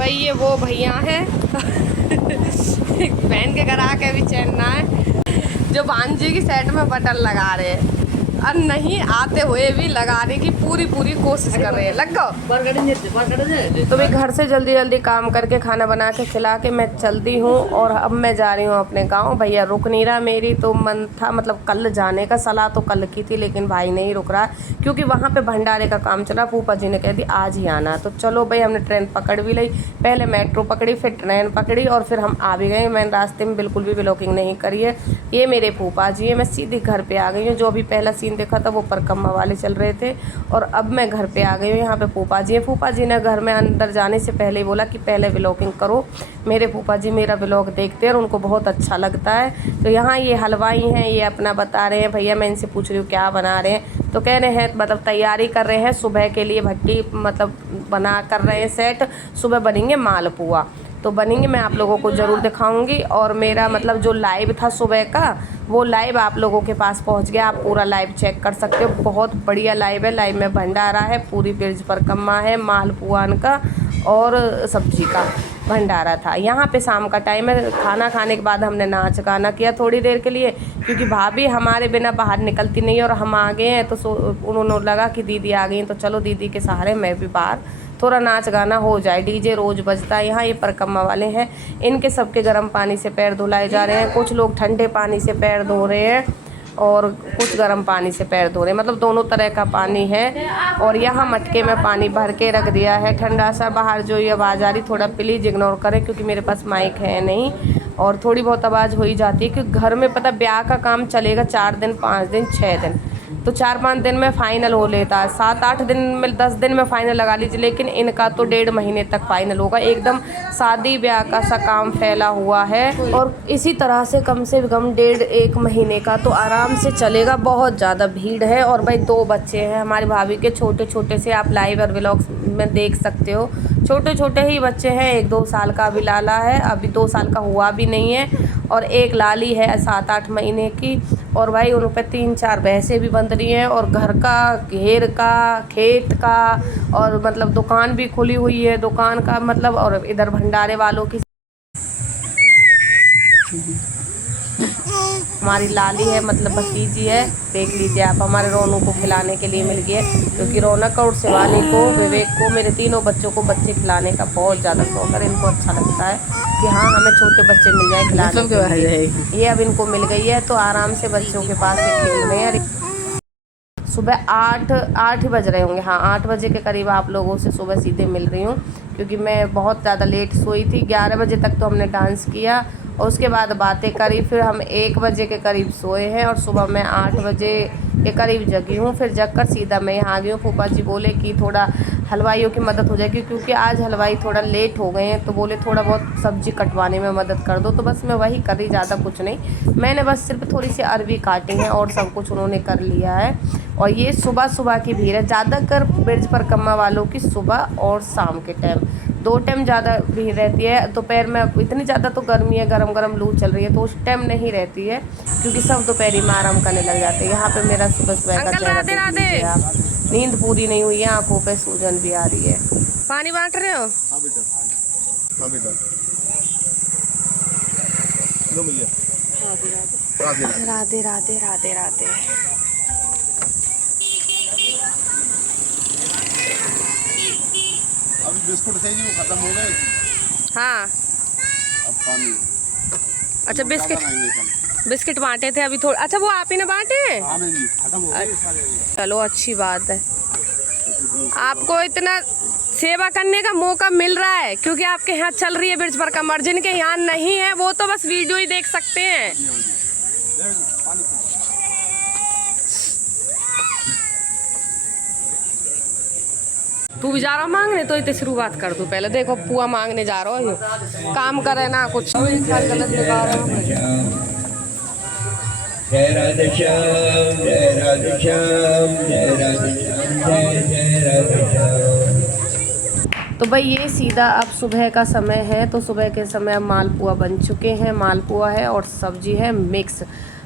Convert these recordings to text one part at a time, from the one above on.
भाई ये वो भैया हैं बहन के घर आके भी चैन ना है, जो भांजी की सेट में बटन लगा रहे हैं और नहीं आते हुए भी लगाने की पूरी कोशिश कर रहे हैं। लग गो तो मैं घर से जल्दी जल्दी काम करके खाना बना के खिला के मैं चलती हूँ और अब मैं जा रही हूँ अपने गांव। भैया रुक नहीं रहा, मेरी तो मन था मतलब कल जाने का, सलाह तो कल की थी, लेकिन भाई नहीं रुक रहा क्योंकि वहाँ पे भंडारे का काम चला। फूफा जी ने कह दी आज ही आना, तो चलो भाई हमने ट्रेन पकड़ भी ली। पहले मेट्रो पकड़ी, फिर ट्रेन पकड़ी और फिर हम आ भी गए। मैंने रास्ते में बिल्कुल भी व्लॉगिंग नहीं करी है। ये मेरे फूफा जी है, मैं सीधी घर पे आ गई हूँ। जो अभी पहला सीन देखा था वो परिक्रमा वाले चल रहे थे और अब मैं घर पे आ गई हूँ। यहाँ पे फूफा जी है। फूफा जी ने घर में अंदर जाने से पहले ही बोला कि पहले व्लॉगिंग करो। मेरे फूफा जी मेरा व्लॉग देखते हैं और उनको बहुत अच्छा लगता है। तो यहाँ ये हलवाई हैं, ये अपना बता रहे हैं। भैया मैं इनसे पूछ रही हूँ क्या बना रहे हैं, तो कह रहे हैं मतलब तैयारी कर रहे हैं सुबह के लिए, भट्टी मतलब बना कर रहे हैं सेट। सुबह बनेंगे मालपुआ तो बनेंगे, मैं आप लोगों को ज़रूर दिखाऊंगी। और मेरा मतलब जो लाइव था सुबह का वो लाइव आप लोगों के पास पहुंच गया, आप पूरा लाइव चेक कर सकते हो। बहुत बढ़िया लाइव है। लाइव में भंडारा है, पूरी ब्रिज परिक्रमा है, मालपुआन का और सब्जी का भंडारा था। यहाँ पे शाम का टाइम है, खाना खाने के बाद हमने नाच गाना किया थोड़ी देर के लिए क्योंकि भाभी हमारे बिना बाहर निकलती नहीं है और हम आ गए हैं तो उन्होंने लगा कि दीदी आ गई तो चलो दीदी के सहारे मैं भी बाहर थोड़ा नाच गाना हो जाए। डीजे रोज़ बजता है। यहाँ ये परिक्रमा वाले हैं, इनके सबके गर्म पानी से पैर धुलाए जा रहे हैं। कुछ लोग ठंडे पानी से पैर धो रहे हैं और कुछ गर्म पानी से पैर धो रहे हैं, मतलब दोनों तरह का पानी है। और यहाँ मटके में पानी भर के रख दिया है ठंडा सा। बाहर जो ये आवाज़ आ रही थोड़ा प्लीज़ इग्नोर करें क्योंकि मेरे पास माइक है नहीं और थोड़ी बहुत आवाज़ हो ही जाती है क्योंकि घर में पता ब्याह का काम चलेगा 4 दिन 5 दिन 6 दिन, तो 4-5 दिन में फाइनल हो लेता है, 7-8 दिन में 10 दिन में फाइनल लगा लीजिए, लेकिन इनका तो 1.5 महीने तक फाइनल होगा। एकदम शादी ब्याह का सा काम फैला हुआ है और इसी तरह से कम 1.5 महीने का तो आराम से चलेगा। बहुत ज़्यादा भीड़ है और भाई 2 बच्चे हैं हमारी भाभी के, छोटे छोटे से, आप लाइव और व्लॉग्स में देख सकते हो। छोटे छोटे ही बच्चे हैं, 1-2 साल का अभी लाला है, अभी 2 साल का हुआ भी नहीं है, और एक लाली है 7-8 महीने की। और भाई उन पर 3-4 भैंसें भी बंध रही हैं और घर का, घेर का, खेत का और मतलब दुकान भी खुली हुई है, दुकान का मतलब। और इधर भंडारे वालों की हमारी लाली है मतलब भतीजी है, देख लीजिए आप, हमारे रोनू को खिलाने के लिए मिल गया क्योंकि रौनक और शिवानी को, विवेक को, मेरे तीनों बच्चों को बच्चे खिलाने का बहुत ज़्यादा शौक है। इनको अच्छा लगता है कि हाँ हमें छोटे बच्चे मिल जाए खिलाने के लिए। ये अब इनको मिल गई है तो आराम से बच्चों के पास खेल रहे हैं। सुबह 8 ही बज रहे होंगे, हाँ 8 बजे के करीब आप लोगों से सुबह सीधे मिल रही हूँ क्योंकि मैं बहुत ज़्यादा लेट सोई थी। 11 बजे तक तो हमने डांस किया और उसके बाद बातें करी, फिर हम 1 बजे के करीब सोए हैं और सुबह मैं 8 बजे के करीब जगी हूँ। फिर जग कर सीधा मैं यहाँ आ गई हूँ। फूफा जी बोले कि थोड़ा हलवाइयों की मदद हो जाएगी क्योंकि आज हलवाई थोड़ा लेट हो गए हैं, तो बोले थोड़ा बहुत सब्ज़ी कटवाने में मदद कर दो, तो बस मैं वही कर रही, ज़्यादा कुछ नहीं। मैंने बस सिर्फ थोड़ी सी अरबी काटी है और सब कुछ उन्होंने कर लिया है। और ये सुबह की भीड़ है, ज़्यादातर ब्रिज परिक्रमा वालों की सुबह और शाम के टाइम, 2 टाइम ज़्यादा भीड़ रहती है। दोपहर में इतनी ज़्यादा तो गर्मी है, गरम गरम लू चल रही है तो उस टाइम नहीं रहती है क्योंकि सब दोपहरी में आराम करने लग जाते हैं। यहाँ पे मेरा सुबह का चेहरा देख लीजिए आप, नींद पूरी नहीं हुई है, आंखों पे सूजन भी आ रही है। पानी बांट रहे हो? हाँ बेटा, हाँ बेटा, लो भैया। राधे राधे राधे राधे। अभी बिस्कुट थे जी वो खत्म हो गए। हाँ अब पानी। अच्छा बिस्किट बांटे थे अभी थोड़ा। अच्छा वो आप ही ने बांटे? हाँ जी, खत्म हो गए सारे। चलो अच्छी बात है, आपको इतना सेवा करने का मौका मिल रहा है क्योंकि आपके यहाँ चल रही है ब्रिज परिक्रमा। जिनके यहाँ नहीं है वो तो बस वीडियो ही देख सकते हैं। तू भी जा रहा मांगने, तो इतनी शुरुआत कर दूं पहले। देखो पुआ मांगने जा रहा हो, काम करे ना कुछ गलत दिखा रहा हूं। जय राधे श्याम, जय राधे श्याम, जय राधे श्याम, जय राधे श्याम। तो भाई ये सीधा अब सुबह का समय है, तो सुबह के समय अब मालपुआ बन चुके हैं। मालपुआ है और सब्जी है मिक्स।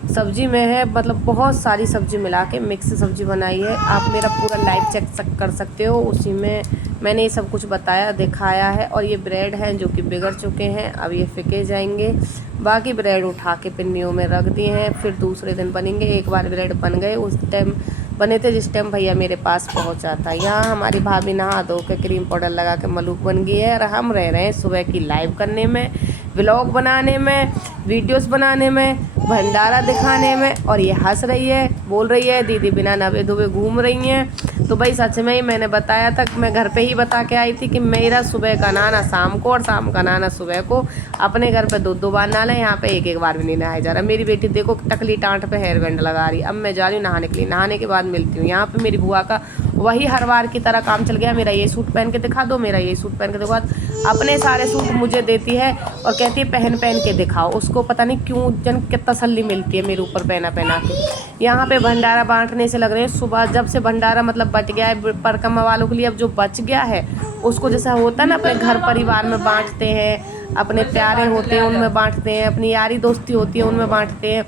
सब्जी में है मतलब बहुत सारी सब्जी मिला के मिक्स सब्जी बनाई है। आप मेरा पूरा लाइव चेक कर सकते हो, उसी में मैंने ये सब कुछ बताया दिखाया है। और ये ब्रेड हैं जो कि बिगड़ चुके हैं, अब ये फेंके जाएंगे। बाकी ब्रेड उठा के पिन्नियों में रख दिए हैं, फिर दूसरे दिन बनेंगे। एक बार ब्रेड बन गए उस टाइम बने थे जिस टाइम भैया मेरे पास पहुंचा था। यहाँ हमारी भाभी नहा धो के क्रीम पाउडर लगा के मलूक बन गई है और हम रह रहे हैं सुबह की लाइव करने में, व्लॉग बनाने में, वीडियोस बनाने में, भंडारा दिखाने में। और ये हंस रही है, बोल रही है दीदी बिना नवे धोए घूम रही हैं। तो भाई सच में ही मैंने बताया था, मैं घर पे ही बता के आई थी कि मेरा सुबह का नहाना शाम को और शाम का नहाना सुबह को। अपने घर पे 2-2 बार नहा लें, यहाँ पे एक बार भी नहीं नहाया जा रहा। मेरी बेटी देखो टकली टाँट पे हेयर बैंड लगा रही। अब मैं जा रही हूँ नहाने के लिए, नहाने के बाद मिलती हूँ। यहाँ पे मेरी बुआ का वही हर बार की तरह काम चल गया, मेरा ये सूट पहन के दिखा दो, मेरा ये सूट पहन के दिखा दो। अपने सारे सूट मुझे देती है और कहती है पहन पहन के दिखाओ। उसको पता नहीं क्यों जन के तसल्ली मिलती है मेरे ऊपर पहना पहना के। यहाँ पे भंडारा बांटने से लग रहे हैं सुबह, जब से भंडारा मतलब बच गया है परिक्रमा वालों के लिए। अब जो बच गया है उसको जैसा होता है ना अपने घर परिवार में बांटते हैं, अपने प्यारे होते हैं उनमें बांटते हैं, अपनी यारी दोस्ती होती है उनमें बांटते हैं,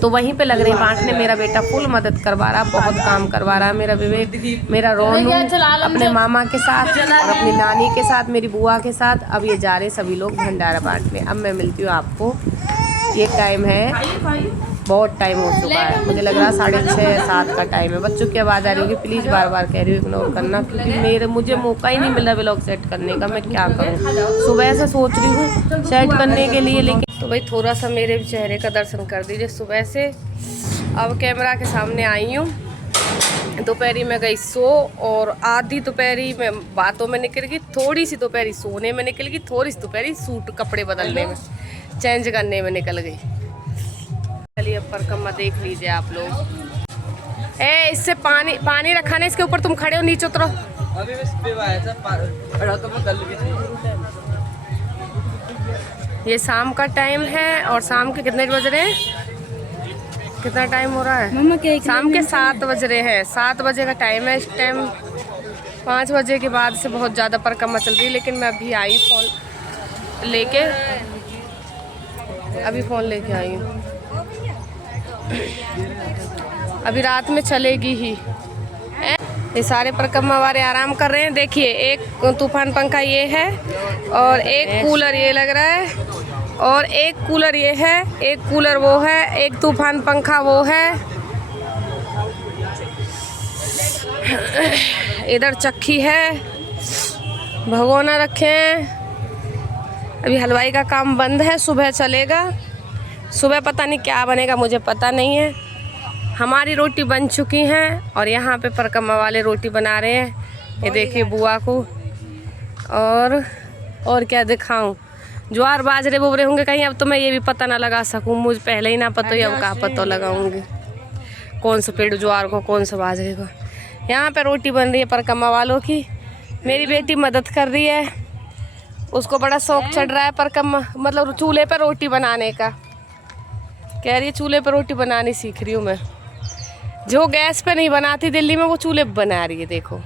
तो वहीं पे लग रही है बांटने। मेरा बेटा फुल मदद करवा रहा, बहुत काम करवा रहा है। मेरा विवेक, मेरा रोनू अपने मामा के साथ और अपनी नानी के साथ, मेरी बुआ के साथ। अब ये जा रहे सभी लोग भंडारा बांटने। अब मैं मिलती हूँ आपको। ये टाइम है, बहुत टाइम हो चुका है, मुझे लग रहा है 6:30-7 का टाइम है। बच्चों की आवाज़ आ रही होगी, प्लीज़ बार बार कह रही हूँ इग्नोर करना, क्योंकि मुझे मौका ही नहीं मिल रहा व्लॉग सेट करने का। मैं क्या करूँ, सुबह से सोच रही हूँ सेट करने के लिए, लेकिन तो भाई थोड़ा सा मेरे चेहरे का दर्शन कर दीजिए सुबह से। अब कैमरा के सामने आई हूँ। दोपहरी में गई सो और आधी दोपहरी में बातों में निकल गई, थोड़ी सी दोपहरी सोने में निकल गई, थोड़ी सी दोपहरी सूट कपड़े बदलने में चेंज करने में निकल गई। चलिए अब परिक्रमा देख लीजिए आप लोग। इससे पानी रखा नहीं, इसके ऊपर तुम खड़े हो, नीचे उतरो। अभी ये शाम का टाइम है और शाम के कितने बज रहे हैं, कितना टाइम हो रहा है? शाम के 7 बज रहे हैं। 7 बजे का टाइम है इस टाइम। 5 बजे के बाद से बहुत ज़्यादा परिक्रमा चल रही है, लेकिन मैं अभी आई फ़ोन लेके, अभी फ़ोन लेके आई हूँ। अभी रात में चलेगी ही। ये सारे परिक्रमा वाले आराम कर रहे हैं। देखिए एक तूफान पंखा ये है और एक कूलर ये लग रहा है और एक कूलर ये है, एक कूलर वो है, एक तूफान पंखा वो है। इधर चक्की है, भगोना रखे हैं। अभी हलवाई का काम बंद है, सुबह चलेगा। सुबह पता नहीं क्या बनेगा, मुझे पता नहीं है। हमारी रोटी बन चुकी हैं और यहाँ पे परिक्रमा वाले रोटी बना रहे हैं। ये देखिए बुआ को। और क्या दिखाऊं, ज्वार बाजरे बोबरे होंगे कहीं, अब तो मैं ये भी पता ना लगा सकूं। मुझे पहले ही ना पता ही, अब कहाँ पता लगाऊंगी कौन सा पेड़ ज्वार को कौन सा बाजरे को। यहाँ पे रोटी बन रही है परिक्रमा वालों की। मेरी बेटी मदद कर रही है, उसको बड़ा शौक चढ़ रहा है परिक्रमा मतलब चूल्हे पर रोटी बनाने का। कह रही है चूल्हे पर रोटी बनानी सीख रही हूँ मैं। जो गैस पे नहीं बनाती दिल्ली में, वो चूल्हे पे बना रही है। देखो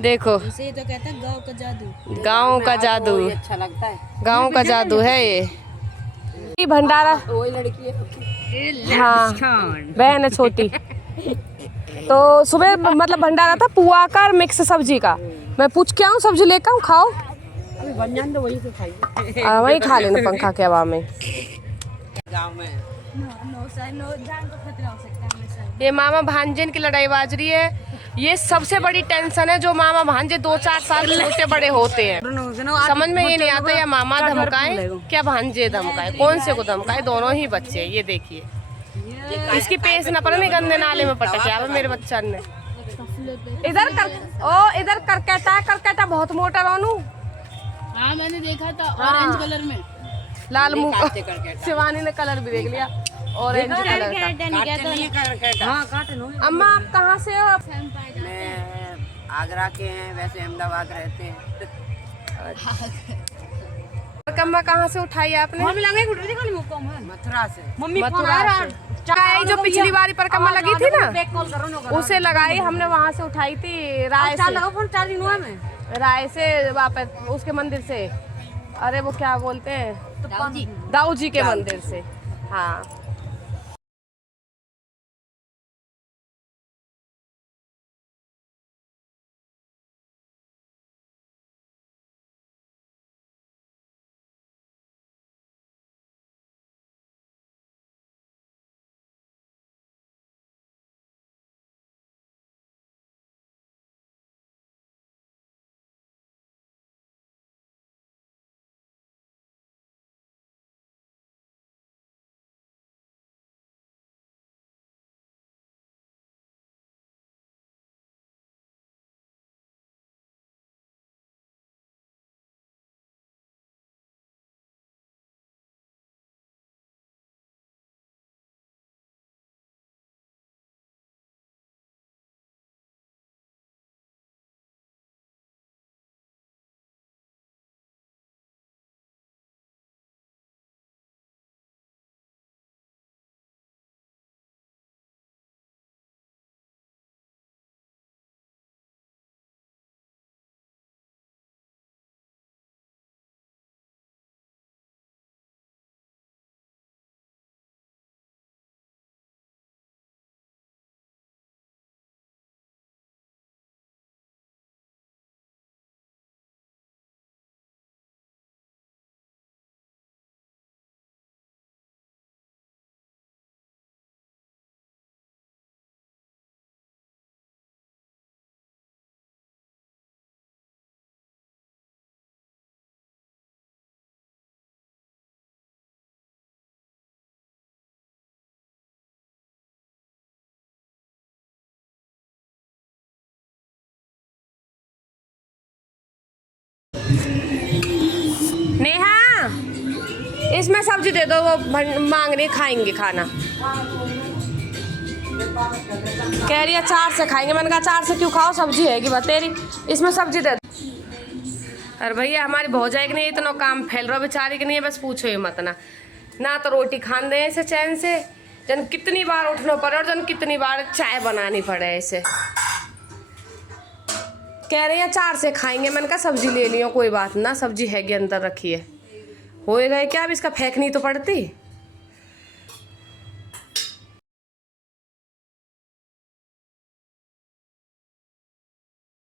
देखो, इसे तो कहता है गाँव का जादू। गाँव का जादू, अच्छा लगता है, गाँव का जादू है ये भंडारा। वही लड़की है। हाँ बहन है छोटी। तो सुबह मतलब भंडारा था पुआ का और मिक्स सब्जी का। मैं पूछ के आऊँ, सब्जी लेकर आऊँ, खाओ। अभी बन जाने दो, वही तो खाइए। वही खा लेना पंखा के हवा में। गाँव में नो जान को खतरा हो सकता है। ये मामा भांजन की लड़ाई बाज रही है। ये सबसे बड़ी टेंशन है, जो मामा भांजे 2-4 साल छोटे बड़े होते हैं। समझ में ये नहीं आता या मामा धमकाए क्या भांजे धमकाए, कौन से को धमकाए, दोनों ही बच्चे। ये देखिए इसकी पेश ना पड़े, गंदे नाले में पटक आवे मेरे बच्चा ने। इधर करकेटा बहुत मोटा रोनू। हाँ मैंने देखा था ऑरेंज कलर में, लाल मुंह। शिवानी ने कलर भी देख लिया ऑरेंज कलर का। अम्मा आप कहाँ से हो? मैं आगरा के हैं, वैसे अहमदाबाद रहते हैं। परिक्रमा कहाँ से उठाई आपने? मथुरा से। मथुरा से। जो पिछली बारी परिक्रमा लगी थी ना, उसे लगाई हमने, वहाँ से उठाई थी राय से। राय से वापस उसके मंदिर से, अरे वो क्या बोलते हैं, दाऊ जी के मंदिर से। हाँ नेहा इसमें सब्जी दे दो, वो मांग रही खाएंगे खाना। कह रही है अचार से खाएंगे। मैंने कहा अचार से क्यों खाओ, सब्जी है कि बतेरी, इसमें सब्जी दे दो। अरे भैया हमारी भौजाई के नहीं इतना काम फैल रहा बेचारी के नहीं है, बस पूछो ही मत ना तो रोटी खान दे ऐसे चैन से, जन कितनी बार उठना पड़े और जन कितनी बार चाय बनानी पड़े ऐसे। कह रही है अचार से खाएंगे। मैंने कहा सब्जी ले लियो, कोई बात ना, सब्जी है कि अंदर रखी है, होएगा क्या, अब इसका फेंकनी तो पड़ती।